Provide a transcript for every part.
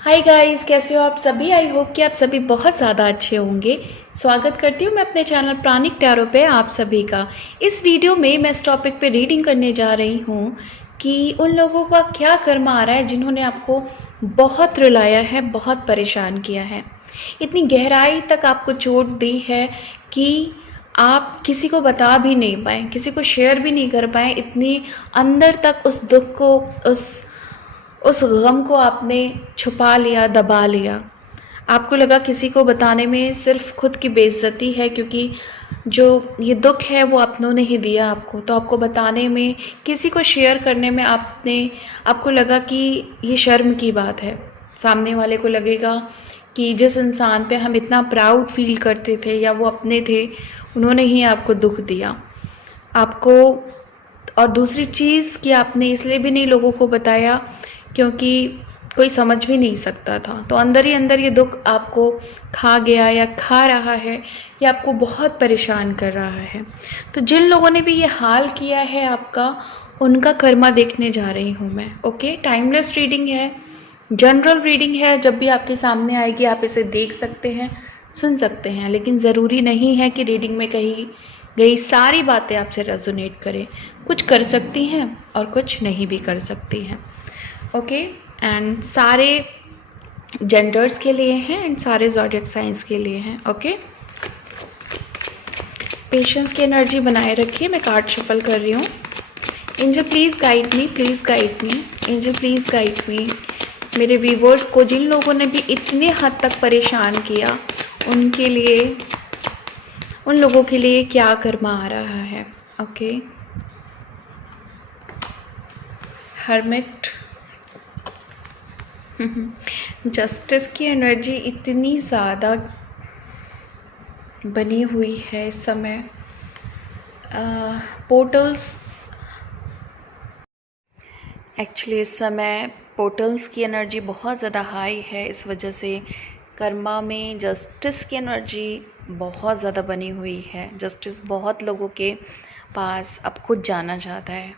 Hi guys, कैसे हो आप सभी। आई होप कि आप सभी बहुत ज़्यादा अच्छे होंगे। स्वागत करती हूँ मैं अपने चैनल प्राणिक टैरो पे आप सभी का। इस वीडियो में मैं इस टॉपिक पे रीडिंग करने जा रही हूँ कि उन लोगों का क्या कर्म आ रहा है जिन्होंने आपको बहुत रुलाया है, बहुत परेशान किया है, इतनी गहराई तक आपको चोट दी है कि आप किसी को बता भी नहीं पाए, किसी को शेयर भी नहीं कर पाए। इतनी अंदर तक उस दुख को, उस गम को आपने छुपा लिया, दबा लिया। आपको लगा किसी को बताने में सिर्फ खुद की बेइज्जती है, क्योंकि जो ये दुख है वो अपनों ने ही दिया आपको, तो आपको बताने में, किसी को शेयर करने में आपको लगा कि ये शर्म की बात है। सामने वाले को लगेगा कि जिस इंसान पे हम इतना प्राउड फील करते थे या वो अपने थे, उन्होंने ही आपको दुख दिया आपको। और दूसरी चीज़ कि आपने इसलिए भी नहीं लोगों को बताया क्योंकि कोई समझ भी नहीं सकता था। तो अंदर ही अंदर ये दुख आपको खा गया या खा रहा है, ये आपको बहुत परेशान कर रहा है। तो जिन लोगों ने भी ये हाल किया है आपका, उनका कर्मा देखने जा रही हूँ मैं। ओके, टाइमलेस रीडिंग है, जनरल रीडिंग है। जब भी आपके सामने आएगी आप इसे देख सकते हैं, सुन सकते हैं, लेकिन ज़रूरी नहीं है कि रीडिंग में कही गई सारी बातें आपसे रेजोनेट करें। कुछ कर सकती हैं और कुछ नहीं भी कर सकती हैं। ओके, एंड सारे जेंडर्स के लिए हैं एंड सारे ज़ोडिएक साइंस के लिए हैं। ओके, पेशेंस की एनर्जी बनाए रखिए। मैं कार्ड शफल कर रही हूँ। Angel please guide me, please guide me, angel please guide me. मेरे व्यूवर्स को जिन लोगों ने भी इतने हद तक परेशान किया, उनके लिए, उन लोगों के लिए क्या कर्मा आ रहा है। ओके, हर्मिट, जस्टिस की एनर्जी इतनी ज़्यादा बनी हुई है इस समय। पोर्टल्स, एक्चुअली इस समय पोर्टल्स की एनर्जी बहुत ज़्यादा हाई है, इस वजह से कर्मा में जस्टिस की एनर्जी बहुत ज़्यादा बनी हुई है। जस्टिस बहुत लोगों के पास अब खुद जाना चाहता है।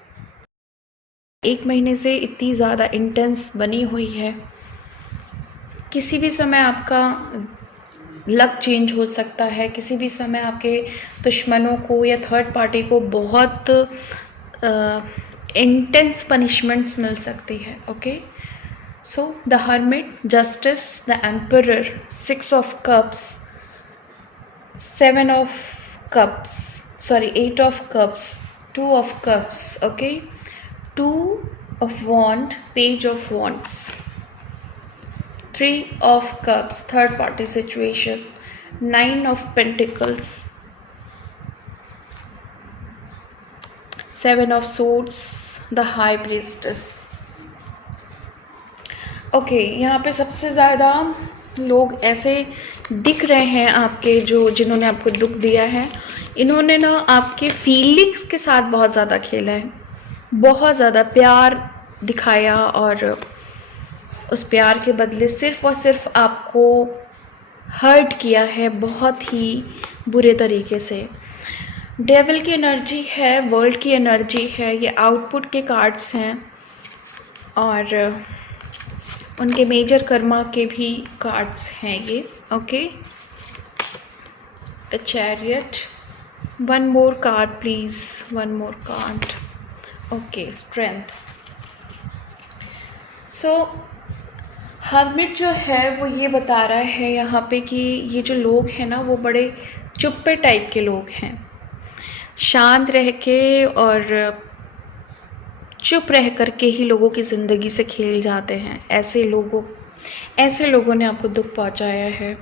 1 महीने से इतनी ज़्यादा इंटेंस बनी हुई है। किसी भी समय आपका लक चेंज हो सकता है, किसी भी समय आपके दुश्मनों को या थर्ड पार्टी को बहुत इंटेंस पनिशमेंट्स मिल सकती है। Okay, so the hermit, justice, the emperor, 6 of cups, 7 of cups, sorry 8 of cups, 2 of cups, okay, 2 of wand, page of wands, 3 of cups, third party situation, 9 of pentacles, 7 of swords, the high priestess. Okay, यहाँ पे सबसे ज़्यादा लोग ऐसे दिख रहे हैं आपके, जिन्होंने आपको दुख दिया है। इन्होंने ना आपके फीलिंग्स के साथ बहुत ज़्यादा खेला है, बहुत ज़्यादा प्यार दिखाया और उस प्यार के बदले सिर्फ और सिर्फ आपको हर्ट किया है बहुत ही बुरे तरीके से। डेविल की एनर्जी है, वर्ल्ड की एनर्जी है, ये आउटपुट के कार्ड्स हैं और उनके मेजर कर्मा के भी कार्ड्स हैं ये। Okay, the chariot, one more card please, one more card. Okay, strength. So hermit जो है वो ये बता रहा है यहाँ पे कि ये जो लोग हैं ना, वो बड़े चुप्पे टाइप के लोग हैं, शांत रह के और चुप रह कर के ही लोगों की ज़िंदगी से खेल जाते हैं। ऐसे लोगों ने आपको दुख पहुँचाया है।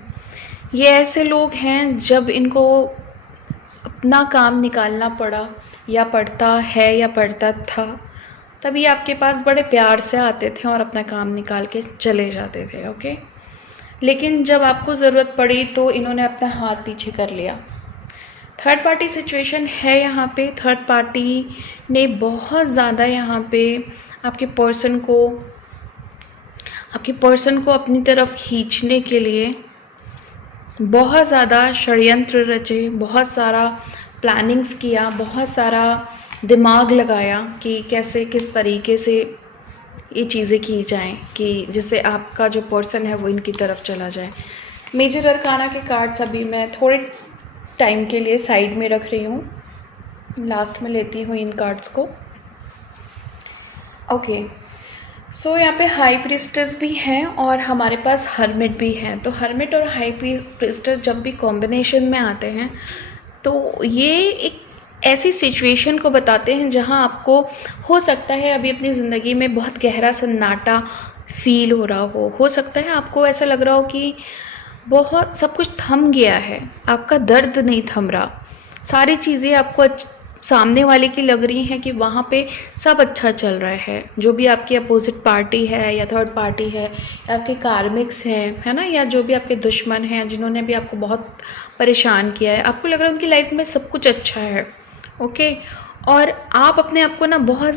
ये ऐसे लोग हैं जब इनको अपना काम निकालना पड़ा या पड़ता है या पड़ता था, तभी आपके पास बड़े प्यार से आते थे और अपना काम निकाल के चले जाते थे। ओके, लेकिन जब आपको ज़रूरत पड़ी तो इन्होंने अपना हाथ पीछे कर लिया। थर्ड पार्टी सिचुएशन है यहाँ पे। थर्ड पार्टी ने बहुत ज़्यादा यहाँ पे आपके पर्सन को अपनी तरफ खींचने के लिए बहुत ज़्यादा षड्यंत्र रचे, बहुत सारा प्लानिंग्स किया, बहुत सारा दिमाग लगाया कि कैसे, किस तरीके से ये चीज़ें की जाएं कि जिससे आपका जो पर्सन है वो इनकी तरफ चला जाए। मेजर अरकाना के कार्ड्स अभी मैं थोड़े टाइम के लिए साइड में रख रही हूँ, लास्ट में लेती हूँ इन कार्ड्स को। ओके, सो यहाँ पे हाई प्रीस्टेस भी हैं और हमारे पास हर्मिट भी हैं। तो हर्मिट और हाई प्रीस्टेस जब भी कॉम्बिनेशन में आते हैं तो ये एक ऐसी सिचुएशन को बताते हैं जहाँ आपको हो सकता है अभी अपनी ज़िंदगी में बहुत गहरा सन्नाटा फील हो रहा हो सकता है आपको ऐसा लग रहा हो कि बहुत सब कुछ थम गया है, आपका दर्द नहीं थम रहा, सारी चीज़ें आपको सामने वाले की लग रही हैं कि वहाँ पे सब अच्छा चल रहा है। जो भी आपकी अपोजिट पार्टी है या थर्ड पार्टी है या आपके कार्मिक्स हैं, है ना, या जो भी आपके दुश्मन हैं जिन्होंने भी आपको बहुत परेशान किया है, आपको लग रहा है उनकी लाइफ में सब कुछ अच्छा है। ओके, और आप अपने आप को ना बहुत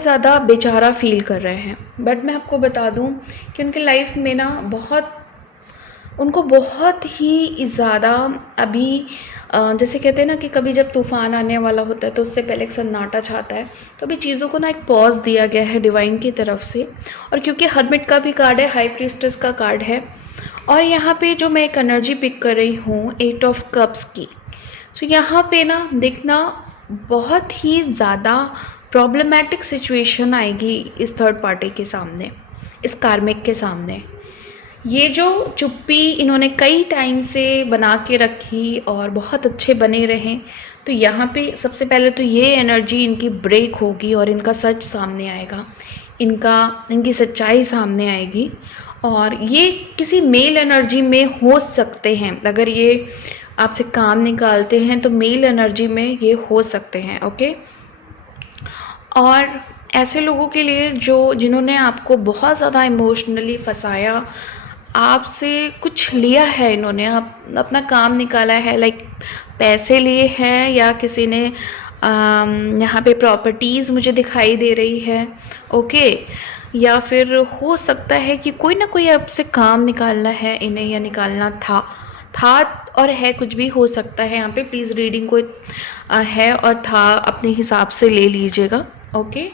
ज़्यादा बेचारा फील कर रहे हैं। बट मैं आपको बता दूं कि उनकी लाइफ में ना उनको बहुत ही ज़्यादा अभी जैसे कहते हैं ना कि कभी जब तूफ़ान आने वाला होता है तो उससे पहले एक सन्नाटा छाता है, तो अभी चीज़ों को ना एक पॉज दिया गया है डिवाइन की तरफ से। और क्योंकि हर्मिट का भी कार्ड है, हाई प्रीस्टेस का कार्ड है, और यहाँ पे जो मैं एक एनर्जी पिक कर रही हूँ 8 ऑफ कप्स की। सो यहाँ पे ना देखना बहुत ही ज़्यादा प्रॉब्लमैटिक सिचुएशन आएगी इस थर्ड पार्टी के सामने, इस कार्मिक के सामने। ये जो चुप्पी इन्होंने कई टाइम से बना के रखी और बहुत अच्छे बने रहें, तो यहाँ पे सबसे पहले तो ये एनर्जी इनकी ब्रेक होगी और इनका सच सामने आएगा, इनकी सच्चाई सामने आएगी। और ये किसी मेल एनर्जी में हो सकते हैं, अगर ये आपसे काम निकालते हैं तो मेल एनर्जी में ये हो सकते हैं। ओके, और ऐसे लोगों के लिए जिन्होंने आपको बहुत ज़्यादा इमोशनली फंसाया, आपसे कुछ लिया है, इन्होंने अपना काम निकाला है, लाइक पैसे लिए हैं या किसी ने यहाँ पे प्रॉपर्टीज़ मुझे दिखाई दे रही है। ओके, या फिर हो सकता है कि कोई ना कोई आपसे काम निकालना है इन्हें, या निकालना था और है, कुछ भी हो सकता है। यहाँ पे प्लीज़ रीडिंग को है और था अपने हिसाब से ले लीजिएगा। ओके,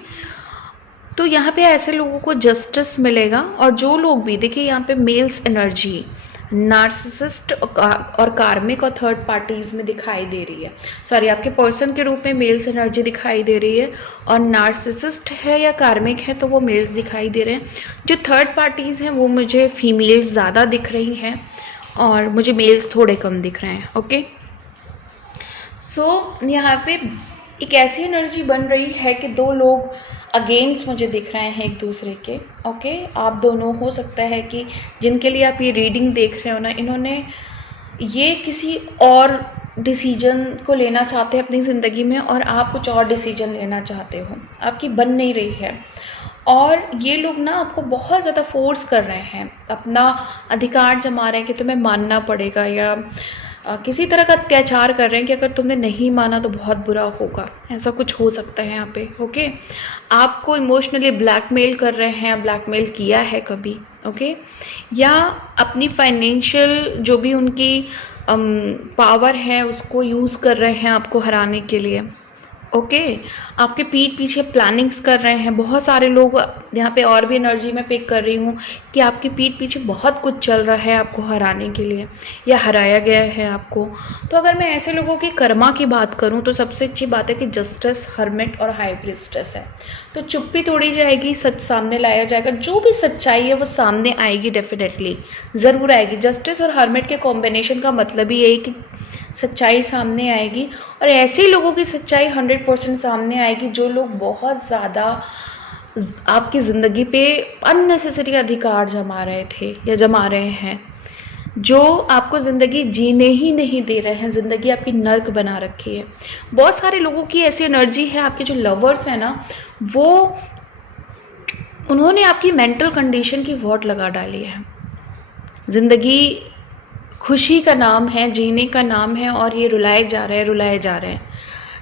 तो यहाँ पे ऐसे लोगों को जस्टिस मिलेगा। और जो लोग भी देखिए यहाँ पे मेल्स एनर्जी नार्सिसिस्ट और कार्मिक और थर्ड पार्टीज में दिखाई दे रही है, सॉरी आपके पर्सन के रूप में मेल्स एनर्जी दिखाई दे रही है, और नार्सिसिस्ट है या कार्मिक है तो वो मेल्स दिखाई दे रहे हैं। जो थर्ड पार्टीज हैं वो मुझे फीमेल्स ज़्यादा दिख रही हैं और मुझे मेल्स थोड़े कम दिख रहे हैं। ओके, सो यहाँ पे एक ऐसी एनर्जी बन रही है कि दो लोग अगेंस्ट मुझे दिख रहे हैं एक दूसरे के। ओके, आप दोनों हो सकता है कि जिनके लिए आप ये रीडिंग देख रहे हो ना, इन्होंने ये किसी और डिसीजन को लेना चाहते हैं अपनी ज़िंदगी में और आप कुछ और डिसीजन लेना चाहते हो, आपकी बन नहीं रही है। और ये लोग ना आपको बहुत ज़्यादा फोर्स कर रहे हैं, अपना अधिकार जमा रहे हैं कि तुम्हें मानना पड़ेगा, या किसी तरह का अत्याचार कर रहे हैं कि अगर तुमने नहीं माना तो बहुत बुरा होगा, ऐसा कुछ हो सकता है यहाँ पे। ओके, आपको इमोशनली ब्लैकमेल कर रहे हैं, ब्लैकमेल किया है कभी। ओके, या अपनी फाइनेंशियल जो भी उनकी पावर है उसको यूज़ कर रहे हैं आपको हराने के लिए। ओके, आपके पीठ पीछे प्लानिंग्स कर रहे हैं बहुत सारे लोग। यहाँ पे और भी एनर्जी मैं पिक कर रही हूँ कि आपके पीठ पीछे बहुत कुछ चल रहा है आपको हराने के लिए, या हराया गया है आपको। तो अगर मैं ऐसे लोगों की कर्मा की बात करूँ तो सबसे अच्छी बात है कि जस्टिस, हर्मिट और हाई प्रीस्टेस है। तो चुप्पी तोड़ी जाएगी, सच सामने लाया जाएगा, जो भी सच्चाई है वो सामने आएगी, डेफिनेटली ज़रूर आएगी। जस्टिस और हर्मिट के कॉम्बिनेशन का मतलब ही यही कि सच्चाई सामने आएगी, और ऐसे लोगों की सच्चाई 100% सामने आएगी जो लोग बहुत ज़्यादा आपकी ज़िंदगी पे अननेसेसरी अधिकार जमा रहे थे या जमा रहे हैं, जो आपको ज़िंदगी जीने ही नहीं दे रहे हैं, ज़िंदगी आपकी नर्क बना रखी है। बहुत सारे लोगों की ऐसी एनर्जी है, आपके जो लवर्स हैं ना, वो उन्होंने आपकी मेंटल कंडीशन की वोट लगा डाली है। ज़िंदगी खुशी का नाम है, जीने का नाम है, और ये रुलाए जा रहे हैं।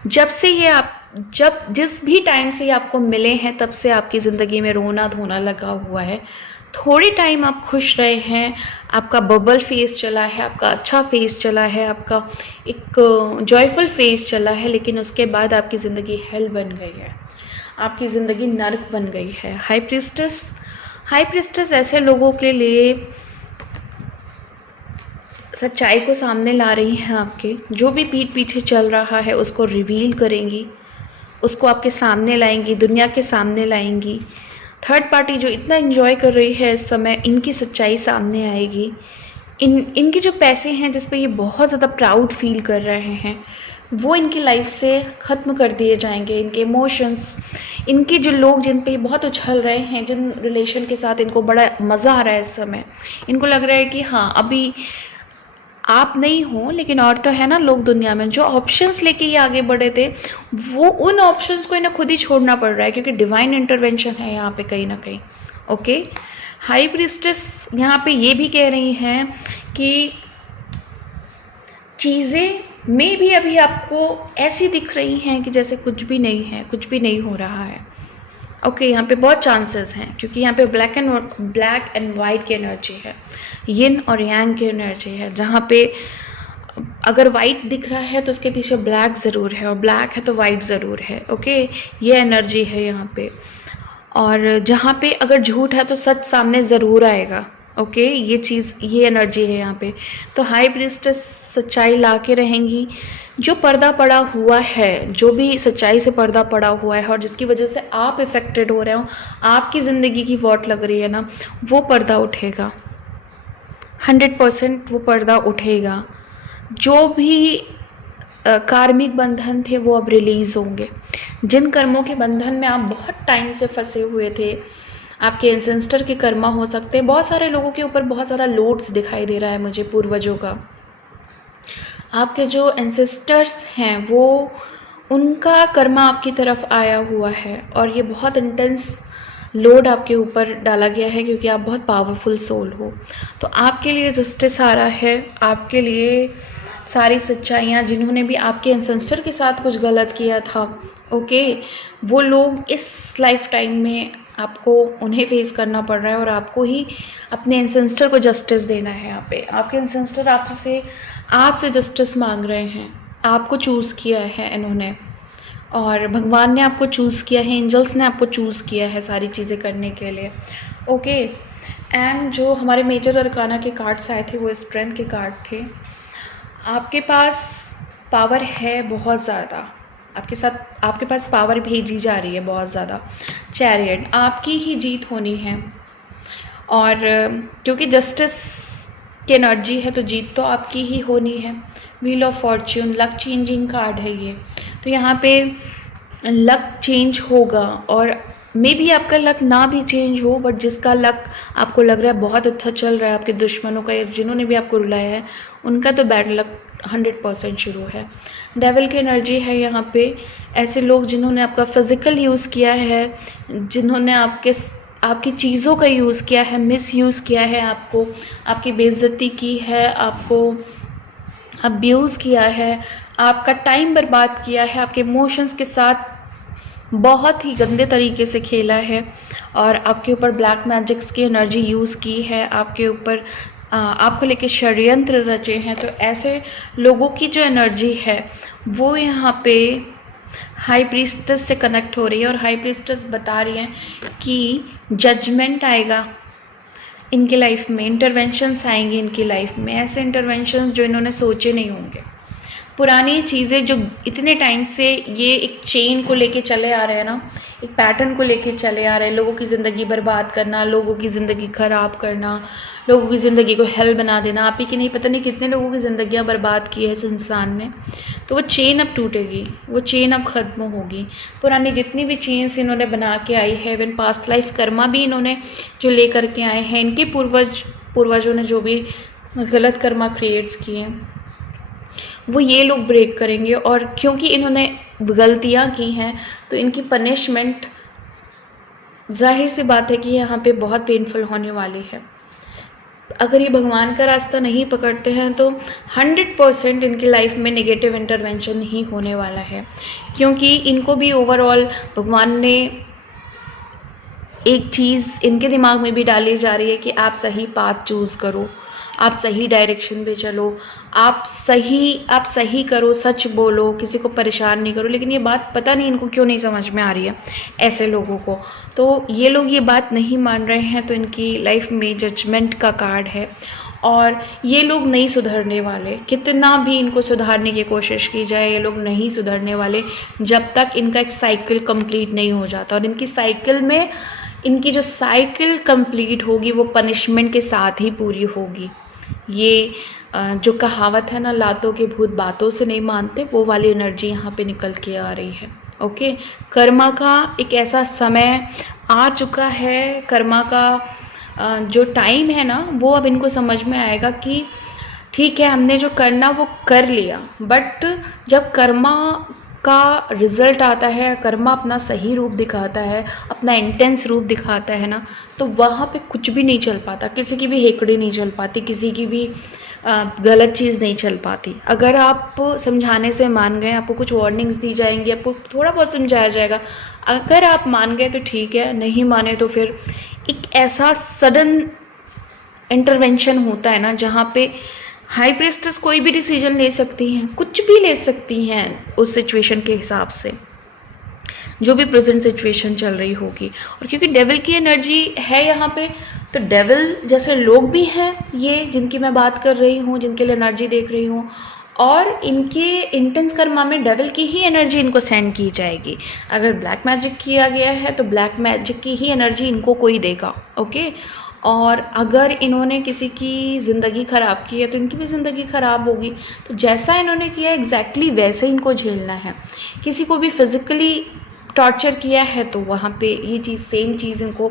जब जिस भी टाइम से ये आपको मिले हैं तब से आपकी ज़िंदगी में रोना धोना लगा हुआ है। थोड़ी टाइम आप खुश रहे हैं, आपका बबल फेस चला है, आपका अच्छा फेस चला है, आपका एक जॉयफुल फेस चला है, लेकिन उसके बाद आपकी ज़िंदगी हेल बन गई है। आपकी ज़िंदगी नर्क बन गई है। हाई प्रीस्टेस ऐसे लोगों के लिए सच्चाई को सामने ला रही हैं। आपके जो भी पीठ पीछे चल रहा है उसको रिवील करेंगी, उसको आपके सामने लाएंगी, दुनिया के सामने लाएंगी। थर्ड पार्टी जो इतना एंजॉय कर रही है इस समय, इनकी सच्चाई सामने आएगी। इनके जो पैसे हैं जिस पे ये बहुत ज़्यादा प्राउड फील कर रहे हैं, वो इनकी लाइफ से ख़त्म कर दिए जाएंगे। इनके इमोशंस, इनके जो लोग जिन पे बहुत उछल रहे हैं, जिन रिलेशन के साथ इनको बड़ा मज़ा आ रहा है इस समय, इनको लग रहा है कि हाँ अभी आप नहीं हो लेकिन और तो है ना लोग दुनिया में। जो ऑप्शंस लेके ये आगे बढ़े थे, वो उन ऑप्शंस को इन्हें खुद ही छोड़ना पड़ रहा है, क्योंकि डिवाइन इंटरवेंशन है यहाँ पे कहीं ना कहीं। ओके, हाई प्रीस्टेस यहाँ पे ये भी कह रही हैं कि चीज़ें में भी अभी आपको ऐसी दिख रही हैं कि जैसे कुछ भी नहीं है, कुछ भी नहीं हो रहा है। ओके, यहाँ पे बहुत चांसेस हैं, क्योंकि यहाँ पे ब्लैक एंड वाइट की एनर्जी है, यिन और यांग की एनर्जी है, जहाँ पे अगर वाइट दिख रहा है तो उसके पीछे ब्लैक ज़रूर है, और ब्लैक है तो वाइट ज़रूर है। ओके, ये एनर्जी है यहाँ पे। और जहाँ पे अगर झूठ है तो सच सामने ज़रूर आएगा। ओके, ये चीज़, ये एनर्जी है यहाँ पे। तो हाई प्रीस्टेस सच्चाई ला के रहेंगी। जो पर्दा पड़ा हुआ है, जो भी सच्चाई से पर्दा पड़ा हुआ है और जिसकी वजह से आप इफ़ेक्टेड हो रहे हो, आपकी ज़िंदगी की वॉट लग रही है ना, वो पर्दा उठेगा। 100% वो पर्दा उठेगा। जो भी कार्मिक बंधन थे वो अब रिलीज़ होंगे। जिन कर्मों के बंधन में आप बहुत टाइम से फंसे हुए थे, आपके एंसेस्टर के कर्मा हो सकते हैं। बहुत सारे लोगों के ऊपर बहुत सारा लोड्स दिखाई दे रहा है मुझे, पूर्वजों का। आपके जो एंसेस्टर्स हैं वो, उनका कर्मा आपकी तरफ आया हुआ है और ये बहुत इंटेंस लोड आपके ऊपर डाला गया है, क्योंकि आप बहुत पावरफुल सोल हो। तो आपके लिए जस्टिस आ रहा है, आपके लिए सारी सच्चाइयाँ, जिन्होंने भी आपके एंसेस्टर के साथ कुछ गलत किया था, ओके, वो लोग इस लाइफ टाइम में आपको उन्हें फेस करना पड़ रहा है और आपको ही अपने एंसेस्टर को जस्टिस देना है। यहाँ पे आपके एंसेस्टर आपसे जस्टिस मांग रहे हैं। आपको चूज़ किया है इन्होंने, और भगवान ने आपको चूज़ किया है, एंजल्स ने आपको चूज़ किया है सारी चीज़ें करने के लिए। ओके, एंड जो हमारे मेजर अरकाना के कार्ड्स आए थे वो स्ट्रेंथ के कार्ड थे। आपके पास पावर है बहुत ज़्यादा, आपके पास पावर भेजी जा रही है बहुत ज़्यादा। चैरियट, आपकी ही जीत होनी है, और क्योंकि जस्टिस की एनर्जी है तो जीत तो आपकी ही होनी है। Wheel of Fortune, luck changing card है ये। तो यहाँ पे लक चेंज होगा, और मे बी आपका लक ना भी चेंज हो, बट जिसका लक आपको लग रहा है बहुत अच्छा चल रहा है, आपके दुश्मनों का या जिन्होंने भी आपको रुलाया है, उनका तो बैड लक 100% शुरू है। डेविल की एनर्जी है यहाँ पे। ऐसे लोग जिन्होंने आपका फिज़िकल यूज़ किया है, जिन्होंने आपकी चीज़ों का यूज़ किया है, मिस यूज़ किया है, आपकी बेइज्जती की है, आपको अब्यूज़ किया है, आपका टाइम बर्बाद किया है, आपके इमोशंस के साथ बहुत ही गंदे तरीके से खेला है, और आपके ऊपर ब्लैक मैजिक्स की एनर्जी यूज़ की है, आपके ऊपर आपको लेके षड्यंत्र रचे हैं। तो ऐसे लोगों की जो एनर्जी है वो यहाँ पे हाई प्रीस्टेस से कनेक्ट हो रही है, और हाई प्रीस्टेस बता रही है कि जजमेंट आएगा इनकी लाइफ में, इंटरवेंशंस आएंगे इनकी लाइफ में, ऐसे इंटरवेंशंस जो इन्होंने सोचे नहीं होंगे। पुरानी चीज़ें जो इतने टाइम से ये एक चेन को लेके चले आ रहे हैं ना, एक पैटर्न को लेके चले आ रहे हैं, लोगों की ज़िंदगी बर्बाद करना, लोगों की ज़िंदगी ख़राब करना, लोगों की ज़िंदगी को हेल बना देना। आप ही की नहीं, पता नहीं कितने लोगों की ज़िंदगियाँ बर्बाद की है इस इंसान ने। तो वो चेन अब टूटेगी, वो चेन अब ख़त्म होगी। पुरानी जितनी भी चेन्स इन्होंने बना के आई है, इवन पास्ट लाइफ कर्मा भी इन्होंने जो ले करके आए हैं, इनके पूर्वजों ने जो भी गलत कर्मा क्रिएट्स किए, वो ये लोग ब्रेक करेंगे। और क्योंकि इन्होंने गलतियाँ की हैं तो इनकी पनिशमेंट जाहिर सी बात है कि यहाँ पे बहुत पेनफुल होने वाली है। अगर ये भगवान का रास्ता नहीं पकड़ते हैं तो 100% इनकी लाइफ में नेगेटिव इंटरवेंशन ही होने वाला है, क्योंकि इनको भी ओवरऑल भगवान ने एक चीज़ इनके दिमाग में भी डाली जा रही है कि आप सही पाथ चूज़ करो, आप सही डायरेक्शन पे चलो, आप सही करो, सच बोलो, किसी को परेशान नहीं करो। लेकिन ये बात पता नहीं इनको क्यों नहीं समझ में आ रही है ऐसे लोगों को। तो ये लोग ये बात नहीं मान रहे हैं, तो इनकी लाइफ में जजमेंट का कार्ड है और ये लोग नहीं सुधरने वाले। कितना भी इनको सुधारने की कोशिश की जाए, ये लोग नहीं सुधरने वाले जब तक इनका एक साइकिल कंप्लीट नहीं हो जाता। और इनकी जो साइकिल कंप्लीट होगी वो पनिशमेंट के साथ ही पूरी होगी। ये जो कहावत है ना, लातों के भूत बातों से नहीं मानते, वो वाली एनर्जी यहाँ पे निकल के आ रही है। ओके, कर्मा का एक ऐसा समय आ चुका है, कर्मा का जो टाइम है ना, वो अब इनको समझ में आएगा कि ठीक है, हमने जो करना वो कर लिया, बट जब कर्मा का रिजल्ट आता है, कर्मा अपना सही रूप दिखाता है, अपना इंटेंस रूप दिखाता है ना, तो वहाँ पे कुछ भी नहीं चल पाता, किसी की भी हेकड़ी नहीं चल पाती, किसी की भी गलत चीज़ नहीं चल पाती। अगर आप समझाने से मान गए, आपको कुछ वार्निंग्स दी जाएंगी, आपको थोड़ा बहुत समझाया जाएगा, अगर आप मान गए तो ठीक है, नहीं माने तो फिर एक ऐसा सडन इंटरवेंशन होता है ना, जहाँ पे हाई प्रीस्टेस कोई भी डिसीजन ले सकती हैं, कुछ भी ले सकती हैं उस सिचुएशन के हिसाब से, जो भी प्रेजेंट सिचुएशन चल रही होगी। और क्योंकि डेविल की एनर्जी है यहाँ पे, तो डेविल जैसे लोग भी हैं ये, जिनकी मैं बात कर रही हूँ, जिनके लिए एनर्जी देख रही हूँ, और इनके इंटेंस कर्मा में डेविल की ही एनर्जी इनको सेंड की जाएगी। अगर ब्लैक मैजिक किया गया है तो ब्लैक मैजिक की ही एनर्जी इनको कोई देगा। ओके, और अगर इन्होंने किसी की ज़िंदगी ख़राब की है तो इनकी भी ज़िंदगी ख़राब होगी। तो जैसा इन्होंने किया एग्जैक्टली वैसे इनको झेलना है। किसी को भी फिज़िकली टॉर्चर किया है तो वहाँ पे ये चीज़, सेम चीज़ इनको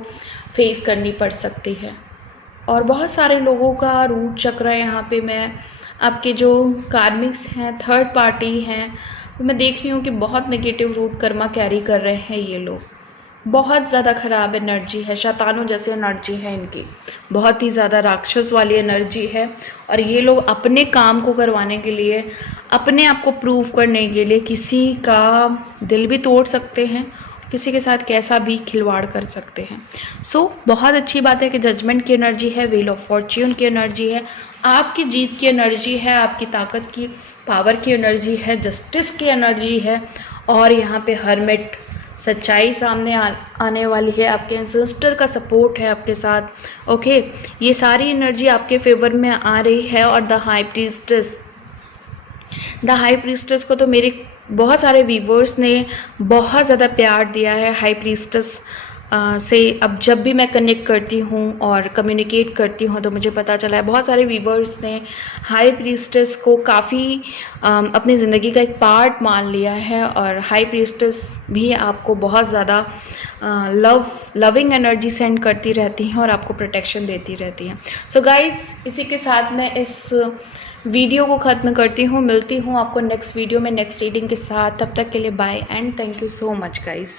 फेस करनी पड़ सकती है। और बहुत सारे लोगों का रूट चक्र है यहाँ पे, मैं आपके जो कार्मिक्स हैं, थर्ड पार्टी हैं, मैं देख रही हूँ कि बहुत नेगेटिव रूट कर्मा कैरी कर रहे हैं ये लोग। बहुत ज़्यादा ख़राब एनर्जी है, शैतानों जैसी एनर्जी है इनकी, बहुत ही ज़्यादा राक्षस वाली एनर्जी है। और ये लोग अपने काम को करवाने के लिए, अपने आप को प्रूव करने के लिए किसी का दिल भी तोड़ सकते हैं, किसी के साथ कैसा भी खिलवाड़ कर सकते हैं। सो बहुत अच्छी बात है कि जजमेंट की एनर्जी है, व्हील ऑफ फॉर्च्यून की एनर्जी है, आपकी जीत की एनर्जी है, आपकी ताकत की, पावर की एनर्जी है, जस्टिस की एनर्जी है। और यहाँ पे हर्मिट, सच्चाई सामने आने वाली है, आपके एंसेस्टर का सपोर्ट है आपके साथ। ओके, ये सारी एनर्जी आपके फेवर में आ रही है। और द हाई प्रीस्टेस को तो मेरे बहुत सारे व्यूवर्स ने बहुत ज़्यादा प्यार दिया है। हाई प्रीस्टेस से अब जब भी मैं कनेक्ट करती हूँ और कम्युनिकेट करती हूँ तो मुझे पता चला है बहुत सारे व्यूवर्स ने हाई प्रीस्टेस को काफ़ी अपनी ज़िंदगी का एक पार्ट मान लिया है। और हाई प्रीस्टेस भी आपको बहुत ज़्यादा लविंग एनर्जी सेंड करती रहती हैं और आपको प्रोटेक्शन देती रहती हैं। सो गाइज़, इसी के साथ मैं इस वीडियो को ख़त्म करती हूँ। मिलती हूँ आपको नेक्स्ट वीडियो में नेक्स्ट रीडिंग के साथ। तब तक के लिए bye and thank you so much guys.